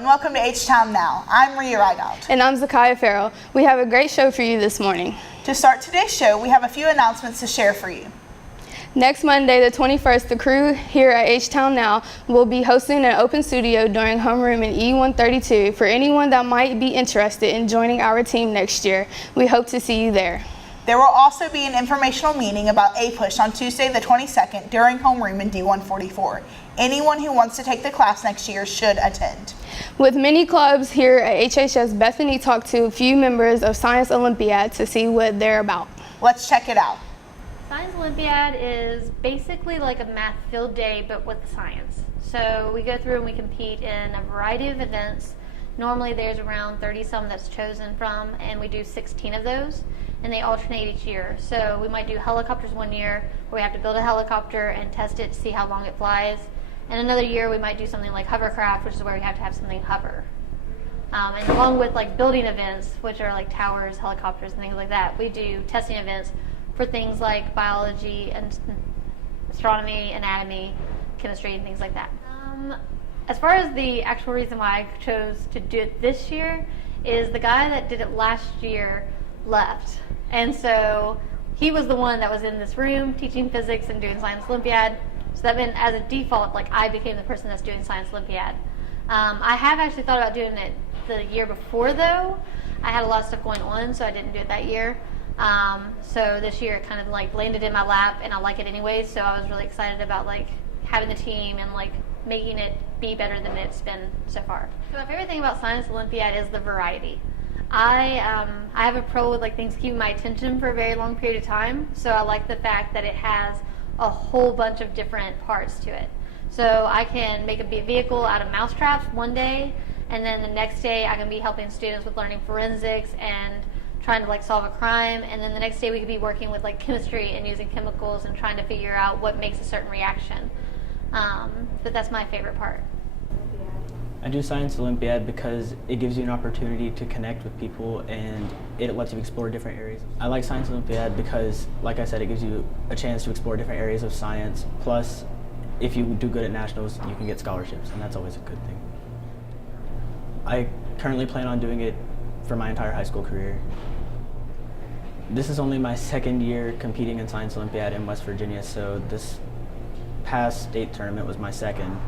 and welcome to H-Town Now. I'm Rhea Rideout. And I'm Zakiah Farrell. We have a great show for you this morning. To start today's show, we have a few announcements to share for you. Next Monday, the 21st, the crew here at H-Town Now will be hosting an open studio during homeroom in E132 for anyone that might be interested in joining our team next year. We hope to see you there. There will also be an informational meeting about A-Push on Tuesday the 22nd during homeroom in D144. Anyone who wants to take the class next year should attend. With many clubs here at HHS, Bethany talked to a few members of Science Olympiad to see what they're about. Let's check it out. Science Olympiad is basically like a math field day, but with science. So we go through and we compete in a variety of events. Normally there's around 30-some that's chosen from, and we do 16 of those, and they alternate each year. So we might do helicopters one year, where we have to build a helicopter and test it to see how long it flies. And another year we might do something like hovercraft, which is where we have to have something hover. And along with like building events, which are like towers, helicopters, and things like that, we do testing events for things like biology and astronomy, anatomy, chemistry, and things like that. As far as the actual reason why I chose to do it this year is the guy that did it last year left. And so he was the one that was in this room teaching physics and doing Science Olympiad. So that meant as a default, like I became the person that's doing Science Olympiad. I have actually thought about doing it the year before though. I had a lot of stuff going on, so I didn't do it that year. So this year it kind of like landed in my lap, and I like it anyways, so I was really excited about like having the team and like making it be better than it's been so far. So my favorite thing about Science Olympiad is the variety. I have a pro with like things keeping my attention for a very long period of time, so I like the fact that it has a whole bunch of different parts to it. So I can make a vehicle out of mousetraps one day, and then the next day I can be helping students with learning forensics and trying to like solve a crime, and then the next day we could be working with like chemistry and using chemicals and trying to figure out what makes a certain reaction. But that's my favorite part. I do Science Olympiad because it gives you an opportunity to connect with people and it lets you explore different areas. I like Science Olympiad because, like I said, it gives you a chance to explore different areas of science. Plus, if you do good at nationals, you can get scholarships, and that's always a good thing. I currently plan on doing it for my entire high school career. This is only my second year competing in Science Olympiad in West Virginia, so this past state tournament was my second.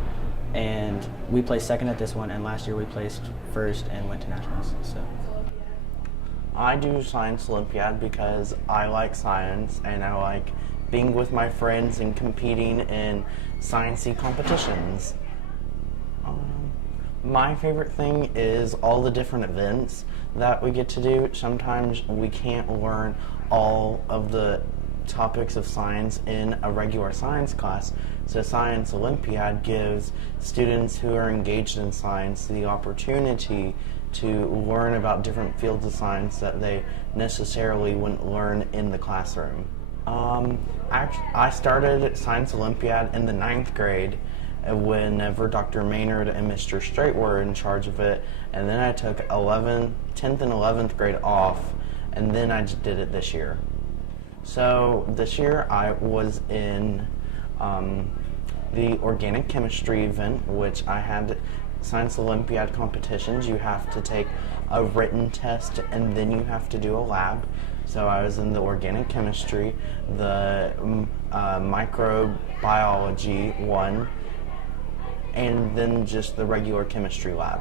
And we placed second at this one, and last year we placed first and went to nationals. So I do Science Olympiad because I like science and I like being with my friends and competing in sciencey competitions. My favorite thing is all the different events that we get to do. Sometimes we can't learn all of the topics of science in a regular science class, so Science Olympiad gives students who are engaged in science the opportunity to learn about different fields of science that they necessarily wouldn't learn in the classroom. I started Science Olympiad in the 9th grade whenever Dr. Maynard and Mr. Straight were in charge of it, and then I took 10th and 11th grade off, and then I just did it this year. So this year I was in the organic chemistry event, which I had Science Olympiad competitions. You have to take a written test and then you have to do a lab. So I was in the organic chemistry, the microbiology one, and then just the regular chemistry lab.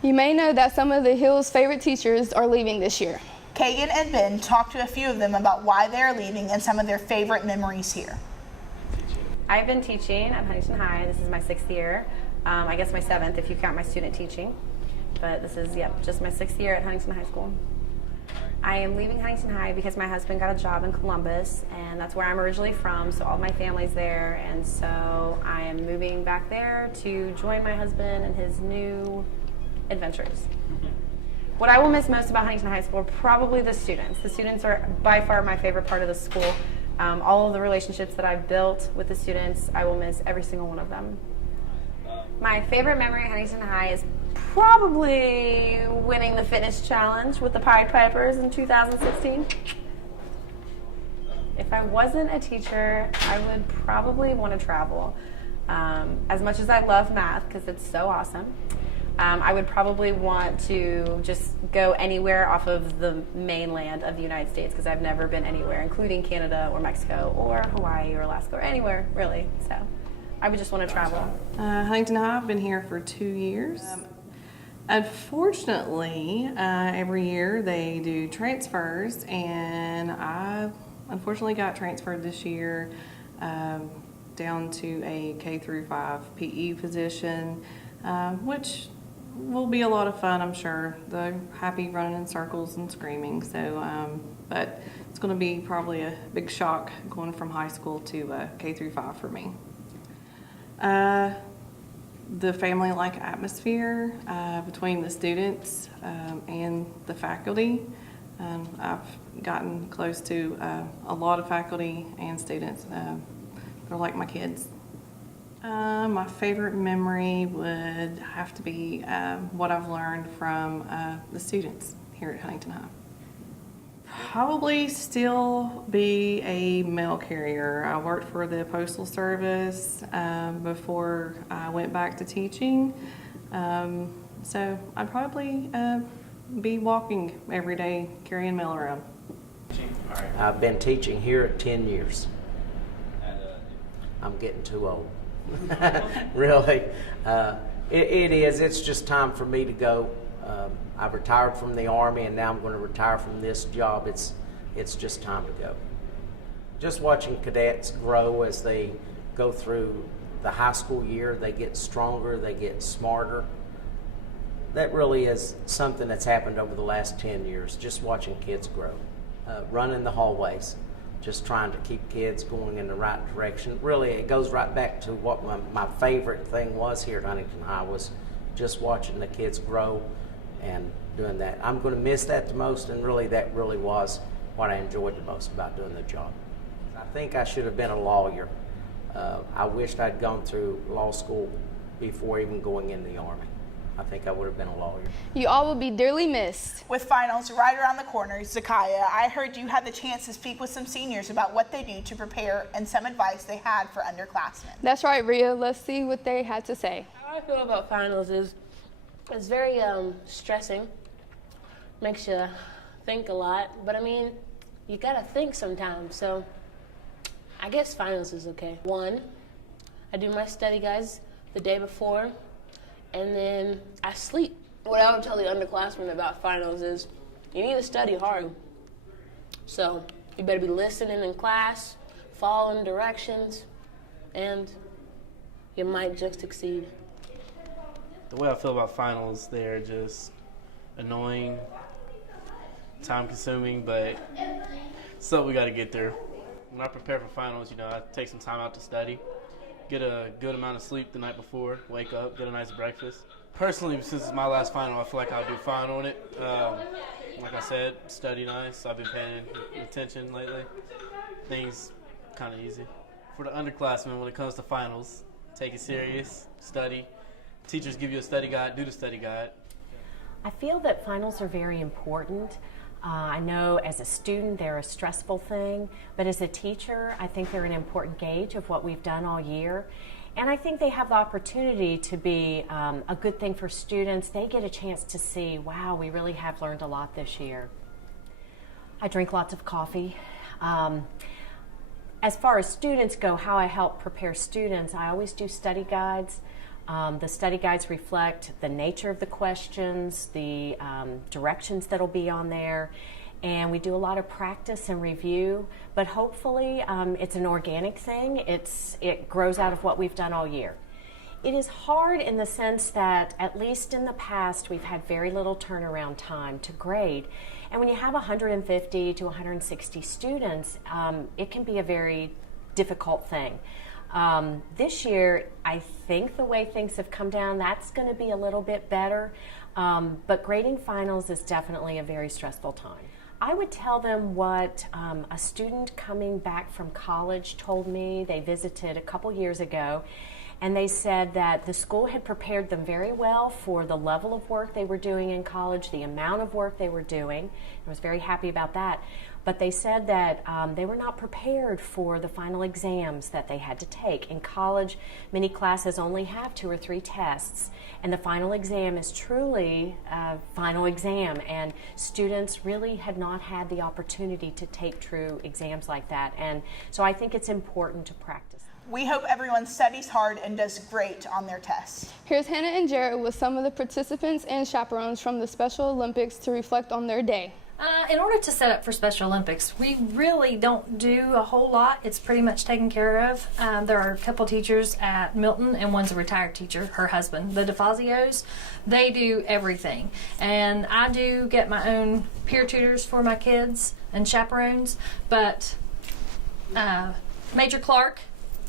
You may know that some of the Hill's favorite teachers are leaving this year. Kagan and Ben talked to a few of them about why they are leaving and some of their favorite memories here. I've been teaching at Huntington High. This is my 6th year. I guess my 7th if you count my student teaching. But this is, just my 6th year at Huntington High School. I am leaving Huntington High because my husband got a job in Columbus, and that's where I'm originally from, so all my family's there, and so I am moving back there to join my husband in his new adventures. What I will miss most about Huntington High School are probably the students. The students are by far my favorite part of the school. All of the relationships that I've built with the students, I will miss every single one of them. My favorite memory at Huntington High is probably winning the fitness challenge with the Pied Pipers in 2016. If I wasn't a teacher, I would probably want to travel. As much as I love math, because it's so awesome, I would probably want to just go anywhere off of the mainland of the United States because I've never been anywhere, including Canada or Mexico or Hawaii or Alaska or anywhere really. So I would just want to travel. Huntington High, I've been here for 2 years. Unfortunately, every year they do transfers, and I unfortunately got transferred this year down to a K through 5 PE position, which will be a lot of fun, I'm sure. They're happy running in circles and screaming, so but it's going to be probably a big shock going from high school to K through 5 for me. The family-like atmosphere between the students and the faculty. I've gotten close to a lot of faculty and students. They're like my kids. My favorite memory would have to be what I've learned from the students here at Huntington High. Probably still be a mail carrier. I worked for the Postal Service before I went back to teaching. So I'd probably be walking every day, carrying mail around. I've been teaching here 10 years. I'm getting too old. Really. It is. It's just time for me to go. I've retired from the Army, and now I'm going to retire from this job. It's just time to go. Just watching cadets grow as they go through the high school year, they get stronger, they get smarter. That really is something that's happened over the last 10 years, just watching kids grow. Running the hallways, just trying to keep kids going in the right direction. Really, it goes right back to what my favorite thing was here at Huntington High, was just watching the kids grow and doing that. I'm going to miss that the most, and really that really was what I enjoyed the most about doing the job. I think I should have been a lawyer. I wished I'd gone through law school before even going in the Army. I think I would have been a lawyer. You all will be dearly missed. With finals right around the corner, Zakiah, I heard you had the chance to speak with some seniors about what they do to prepare and some advice they had for underclassmen. That's right, Rhea. Let's see what they had to say. How I feel about finals is it's very stressing. Makes you think a lot. But I mean, you gotta think sometimes. So I guess finals is okay. One, I do my study guides the day before, and then I sleep. What I would tell the underclassmen about finals is you need to study hard. So you better be listening in class, following directions, and you might just succeed. The way I feel about finals, they're just annoying, time-consuming, but it's something we got to get through. When I prepare for finals, I take some time out to study, get a good amount of sleep the night before, wake up, get a nice breakfast. Personally, since it's my last final, I feel like I'll do fine on it. Like I said, study nice. I've been paying attention lately. Things kind of easy. For the underclassmen, when it comes to finals, take it serious, study. Teachers give you a study guide, do the study guide. I feel that finals are very important. I know as a student they're a stressful thing, but as a teacher I think they're an important gauge of what we've done all year. And I think they have the opportunity to be a good thing for students. They get a chance to see, wow, we really have learned a lot this year. I drink lots of coffee. As far as students go, how I help prepare students, I always do study guides. The study guides reflect the nature of the questions, the directions that'll be on there, and we do a lot of practice and review, but hopefully it's an organic thing. It grows out of what we've done all year. It is hard in the sense that, at least in the past, we've had very little turnaround time to grade. And when you have 150 to 160 students, it can be a very difficult thing. This year, I think the way things have come down, that's going to be a little bit better. But grading finals is definitely a very stressful time. I would tell them what a student coming back from college told me. They visited a couple years ago, And they said that the school had prepared them very well for the level of work they were doing in college, the amount of work they were doing. I was very happy about that. But they said that they were not prepared for the final exams that they had to take. In college, many classes only have 2 or 3 tests, and the final exam is truly a final exam, and students really had not had the opportunity to take true exams like that. And so I think it's important to practice. We hope everyone studies hard and does great on their tests. Here's Hannah and Jarrett with some of the participants and chaperones from the Special Olympics to reflect on their day. In order to set up for Special Olympics, we really don't do a whole lot. It's pretty much taken care of. There are a couple teachers at Milton, and one's a retired teacher, her husband. The DeFazios, they do everything. And I do get my own peer tutors for my kids and chaperones, but Major Clark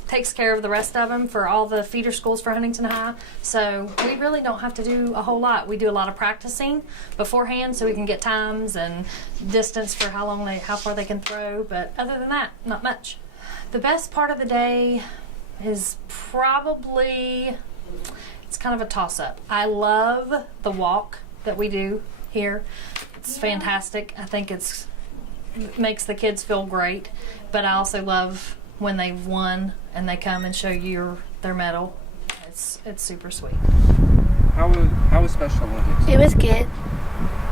takes care of the rest of them for all the feeder schools for Huntington High. So we really don't have to do a whole lot. We do a lot of practicing beforehand so we can get times and distance for how far they can throw. But other than that, not much. The best part of the day is probably, it's kind of a toss-up. I love the walk that we do here. It's fantastic. I think it makes the kids feel great. But I also love when they've won and they come and show you their medal. It's super sweet. How was Special Olympics? It was good.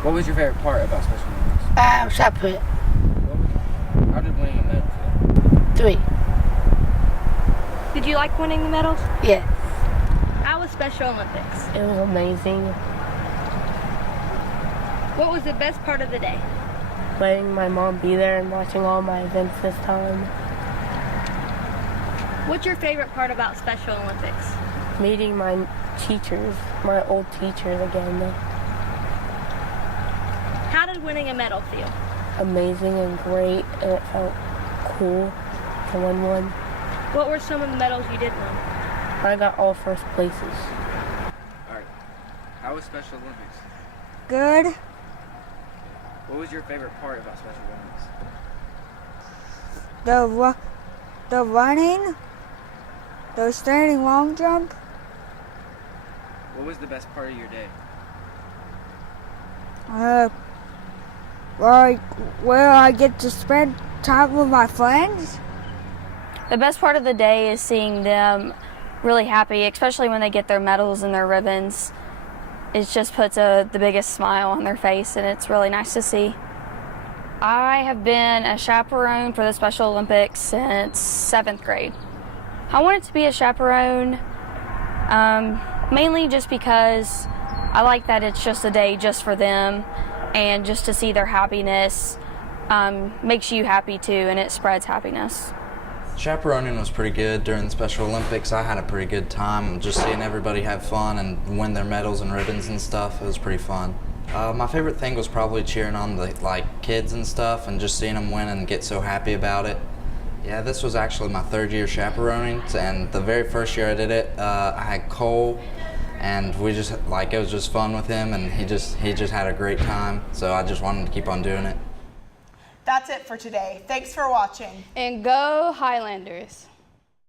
What was your favorite part about Special Olympics? Shot put. How did winning a medal feel? 3. Did you like winning the medals? Yes. How was Special Olympics? It was amazing. What was the best part of the day? Letting my mom be there and watching all my events this time. What's your favorite part about Special Olympics? Meeting my teachers, my old teachers again. How did winning a medal feel? Amazing and great, and it felt cool to win one. What were some of the medals you did win? I got all first places. Alright. How was Special Olympics? Good. What was your favorite part about Special The Olympics? running, the standing long jump. What was the best part of your day? Where I get to spend time with my friends. The best part of the day is seeing them really happy, especially when they get their medals and their ribbons. It just puts the biggest smile on their face, and it's really nice to see. I have been a chaperone for the Special Olympics since 7th grade. I wanted to be a chaperone mainly just because I like that it's just a day just for them, and just to see their happiness makes you happy too, and it spreads happiness. Chaperoning was pretty good during the Special Olympics. I had a pretty good time just seeing everybody have fun and win their medals and ribbons and stuff. It was pretty fun. My favorite thing was probably cheering on the kids and stuff and just seeing them win and get so happy about it. Yeah, this was actually my 3rd year chaperoning, and the very first year I did it, I had Cole, and we just it was just fun with him, and he just had a great time. So I just wanted to keep on doing it. That's it for today. Thanks for watching. And go Highlanders.